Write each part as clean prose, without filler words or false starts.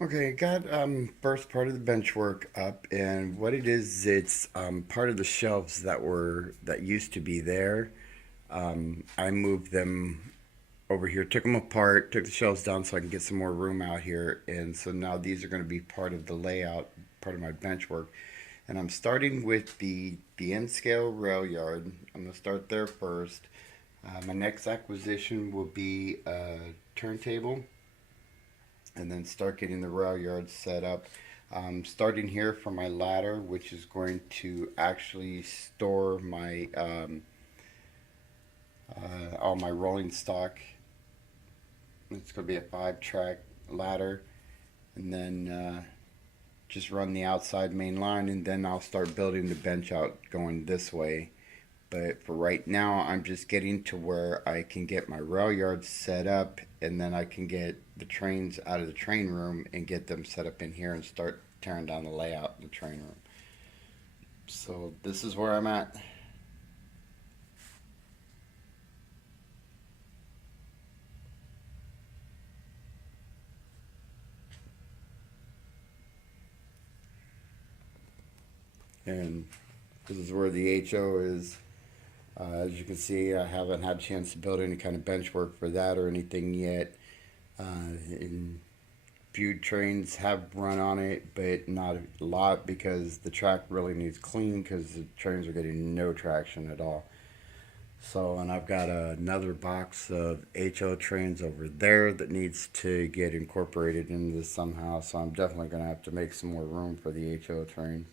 Okay, got first part of the bench work up, and what it is, it's part of the shelves that used to be there. I moved them over here, took them apart, took the shelves down so I can get some more room out here, and so now these are going to be part of the layout, part of my bench work. And I'm starting with the N scale rail yard. I'm going to start there first. My next acquisition will be a turntable and then start getting the rail yard set up. Starting here for my ladder, which is going to actually store my all my rolling stock. It's going to be a 5 track ladder, and then just run the outside main line, and then I'll start building the bench out going this way. But for right now, I'm just getting to where I can get my rail yard set up, and then I can get the trains out of the train room and get them set up in here and start tearing down the layout in the train room. So this is where I'm at. And this is where the HO is. As you can see, I haven't had a chance to build any kind of bench work for that or anything yet. And few trains have run on it, but not a lot because the track really needs clean because the trains are getting no traction at all. So, and I've got another box of HO trains over there that needs to get incorporated into this somehow. So I'm definitely going to have to make some more room for the HO trains.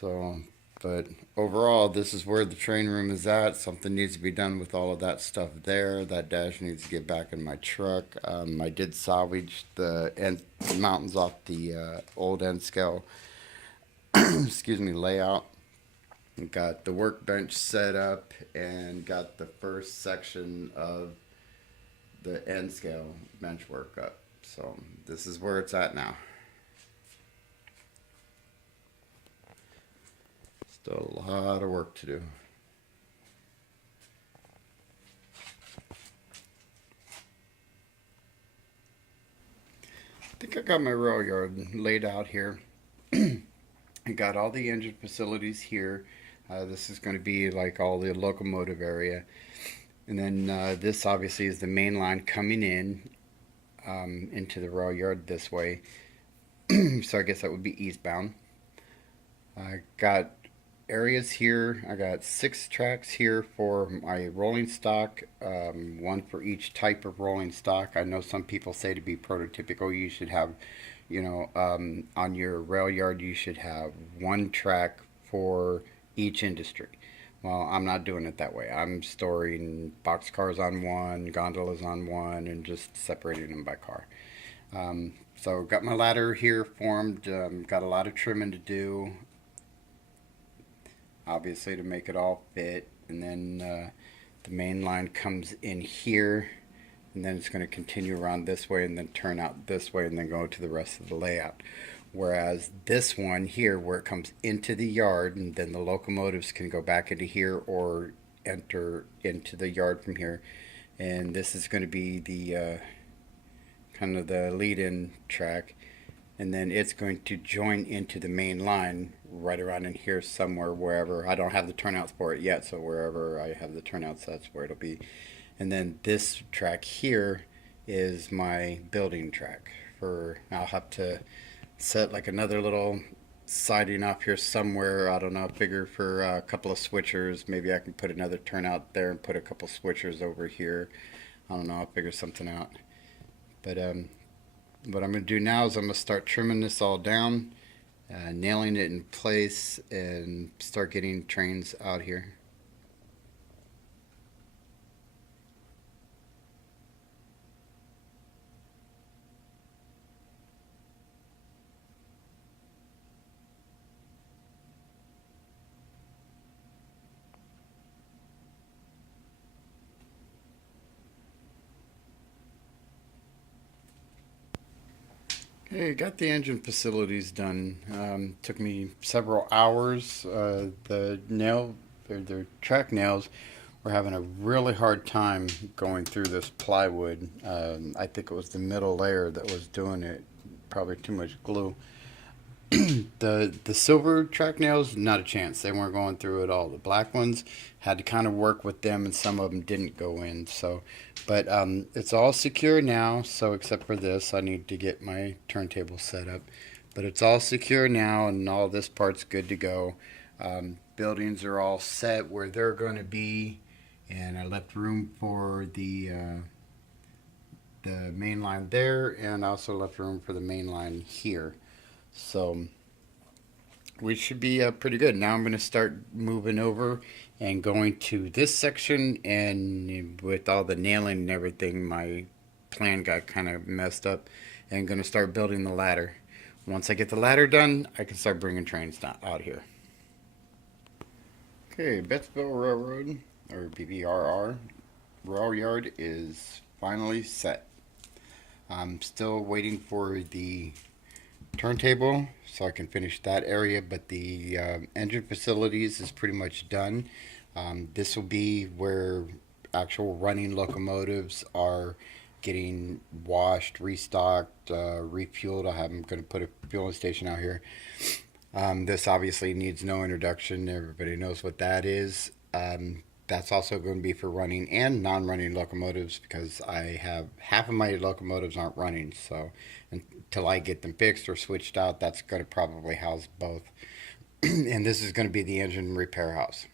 So, but overall, this is where the train room is at. Something needs to be done with all of that stuff there. That dash needs to get back in my truck. I did salvage the end mountains off the old end scale, excuse me, layout. Got the workbench set up and got the first section of the end scale bench work up. So this is where it's at now. Still a lot of work to do. I think I got my rail yard laid out here. I got all the engine facilities here. This is going to be like all the locomotive area. And then this obviously is the main line coming in into the rail yard this way. So I guess that would be eastbound. I got areas here. I got 6 tracks here for my rolling stock, one for each type of rolling stock. I know some people say to be prototypical, you should have, on your rail yard, you should have 1 track for each industry. Well, I'm not doing it that way. I'm storing boxcars on one, gondolas on one, and just separating them by car. So got my ladder here formed. Got a lot of trimming to do, obviously to make it all fit. And then the main line comes in here, and then it's going to continue around this way and then turn out this way and then go to the rest of the layout. Whereas this one here, where it comes into the yard, and then the locomotives can go back into here or enter into the yard from here. And this is going to be the kind of the lead-in track, and then it's going to join into the main line right around in here somewhere, wherever. I don't have the turnouts for it yet, so wherever I have the turnouts, that's where it'll be. And then this track here is my building track. For I'll have to set like another little siding off here somewhere. I don't know, figure for a couple of switchers. Maybe I can put another turnout there and put a couple switchers over here. I don't know, I'll figure something out. But what I'm going to do now is I'm going to start trimming this all down, nailing it in place, and start getting trains out here. Hey, got the engine facilities done. Took me several hours. Their track nails were having a really hard time going through this plywood. I think it was the middle layer that was doing it. probably too much glue. The silver track nails, not a chance. They weren't going through at all. The black ones had to kind of work with them, and some of them didn't go in. So, but it's all secure now. So except for this, I need to get my turntable set up. But it's all secure now, and all this part's good to go. Buildings are all set where they're going to be, and I left room for the main line there, and also left room for the main line here. So we should be pretty good. Now I'm going to start moving over and going to this section, and with all the nailing and everything, my plan got kind of messed up, and going to start building the ladder. Once I get the ladder done, I can start bringing trains out here. Okay, Betzville Railroad, or BBRR, rail yard is finally set. I'm still waiting for the turntable so I can finish that area, but the engine facilities is pretty much done. This will be where actual running locomotives are getting washed, restocked, refueled. I'm going to put a fueling station out here. This obviously needs no introduction. Everybody knows what that is. That's also going to be for running and non-running locomotives, because I have half of my locomotives aren't running. So until I get them fixed or switched out, that's going to probably house both. And this is going to be the engine repair house.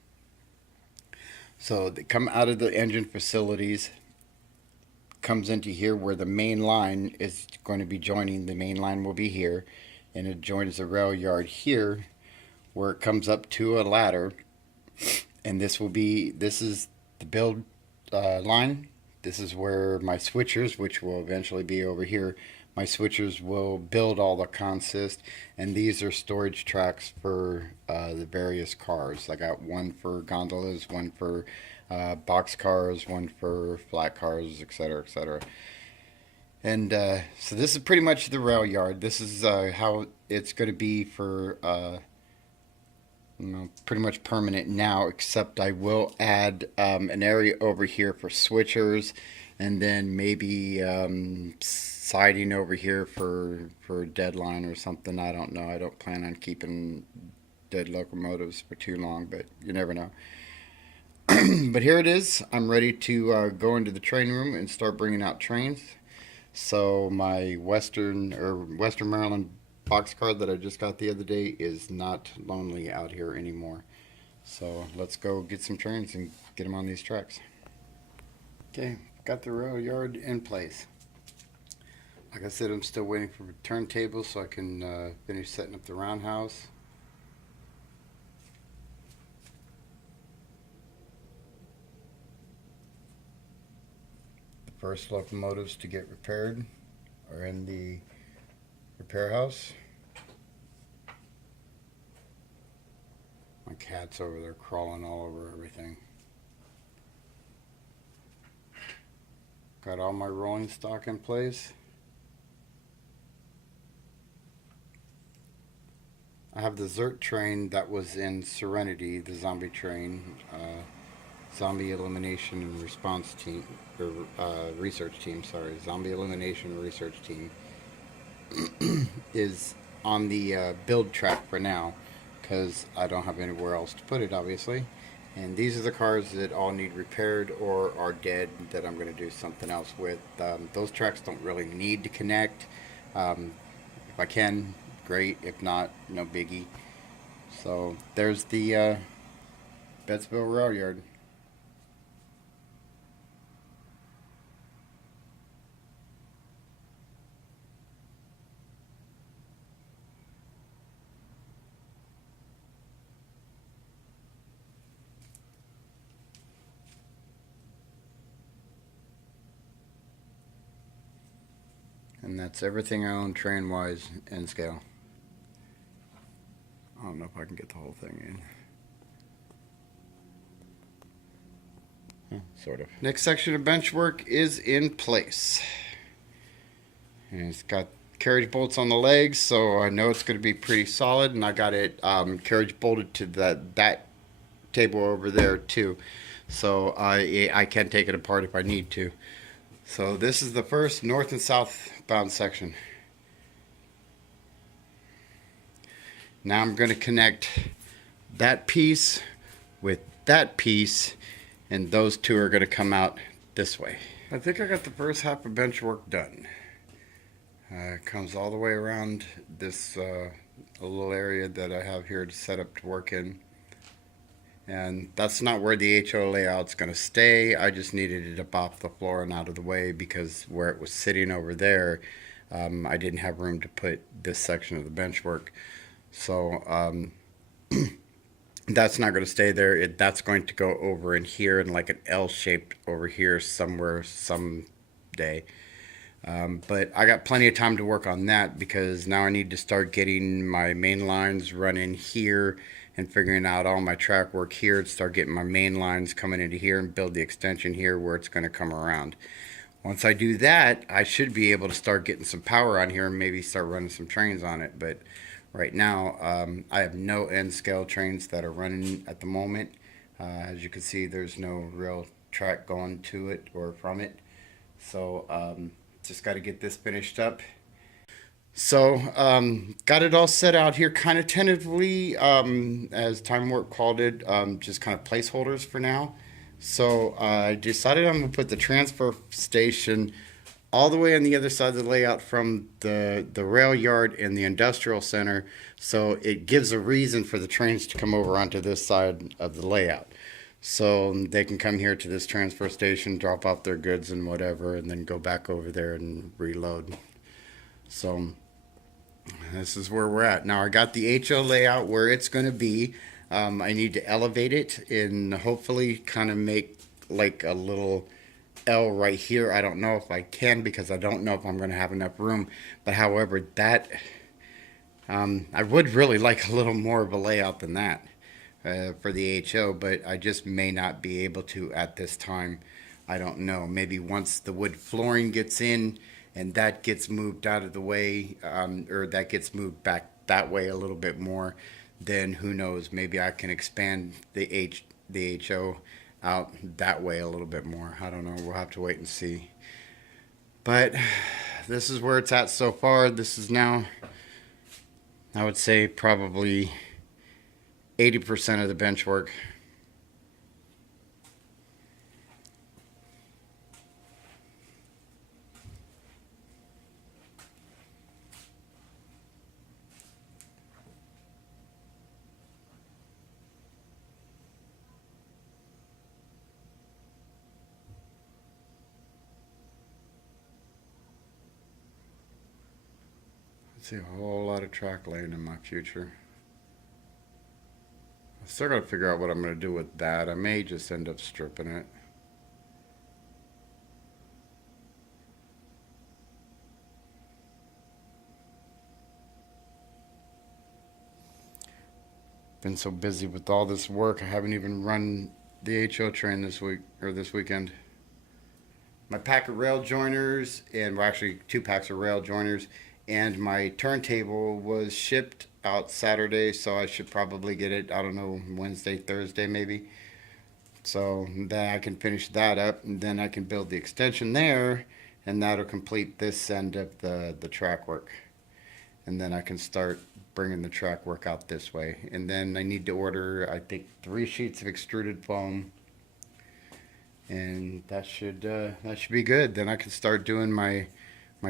So they come out of the engine facilities, comes into here where the main line is going to be joining. The main line will be here, and it joins the rail yard here, where it comes up to a ladder. And this is the build line. This is where my switchers, which will eventually be over here, my switchers will build all the consist. And these are storage tracks for the various cars. I got one for gondolas, one for box cars, one for flat cars, etc., etc. And so this is pretty much the rail yard. This is how it's going to be for pretty much permanent now, except I will add an area over here for switchers, and then maybe siding over here for deadline or something. I don't know. I don't plan on keeping dead locomotives for too long, but you never know. But here it is. I'm ready to go into the train room and start bringing out trains. So my Western Maryland boxcar that I just got the other day is not lonely out here anymore. So let's go get some trains and get them on these tracks. Okay, got the rail yard in place. Like I said, I'm still waiting for turntables so I can finish setting up the roundhouse. The first locomotives to get repaired are in the repair house. My cat's over there crawling all over everything. Got all my rolling stock in place. I have the Zert train that was in Serenity, the zombie train, zombie elimination and response team, or research team, sorry, zombie elimination and research team is on the build track for now, because I don't have anywhere else to put it, obviously. And these are the cars that all need repaired or are dead that I'm going to do something else with. Those tracks don't really need to connect. If I can, great. If not, no biggie. So there's the Betzville Rail Yard. And that's everything I own train-wise and scale. I don't know if I can get the whole thing in. Sort of. Next section of bench work is in place. And it's got carriage bolts on the legs, so I know it's going to be pretty solid. And I got it carriage bolted to that table over there too. So I can take it apart if I need to. So this is the first north and southbound section. Now I'm going to connect that piece with that piece, and those two are going to come out this way. I think I got the first half of bench work done. It comes all the way around this little area that I have here to set up to work in. And that's not where the HO layout's going to stay. I just needed it up off the floor and out of the way because where it was sitting over there, I didn't have room to put this section of the bench work. So that's not going to stay there. That's going to go over in here and like an L shaped over here somewhere someday. But I got plenty of time to work on that because now I need to start getting my main lines running here and figuring out all my track work here to start getting my main lines coming into here and build the extension here where it's going to come around. Once I do that, I should be able to start getting some power on here and maybe start running some trains on it. But right now, I have no end scale trains that are running at the moment. As you can see, there's no real track going to it or from it. So just got to get this finished up. So got it all set out here kind of tentatively, as Time Warp called it, just kind of placeholders for now. So I decided I'm going to put the transfer station all the way on the other side of the layout from the rail yard and the industrial center, so it gives a reason for the trains to come over onto this side of the layout. So they can come here to this transfer station, drop off their goods and whatever, and then go back over there and reload. So this is where we're at. Now I got the HO layout where it's going to be. I need to elevate it and hopefully kind of make like a little L right here. I don't know if I can because I don't know if I'm going to have enough room. But however, that I would really like a little more of a layout than that for the HO, but I just may not be able to at this time. I don't know. Maybe once the wood flooring gets in and that gets moved out of the way, or that gets moved back that way a little bit more, then who knows, maybe I can expand the HO out that way a little bit more. I don't know. We'll have to wait and see. But this is where it's at so far. This is now, I would say, probably 80% of the bench work. I see a whole lot of track laying in my future. I still got to figure out what I'm going to do with that. I may just end up stripping it. Been so busy with all this work, I haven't even run the HO train this week or this weekend. My pack of rail joiners, and well, actually 2 packs of rail joiners, and my turntable was shipped out Saturday, so I should probably get it, I don't know, Wednesday, Thursday maybe. So then I can finish that up, and then I can build the extension there, and that'll complete this end of the track work. And then I can start bringing the track work out this way. And then I need to order, I think, 3 sheets of extruded foam, and that should be good. Then I can start doing my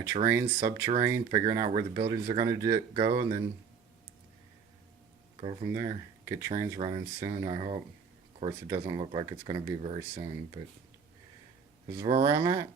terrain, subterrain, figuring out where the buildings are going to go, and then go from there. Get trains running soon, I hope. Of course, it doesn't look like it's going to be very soon, but this is where I'm at.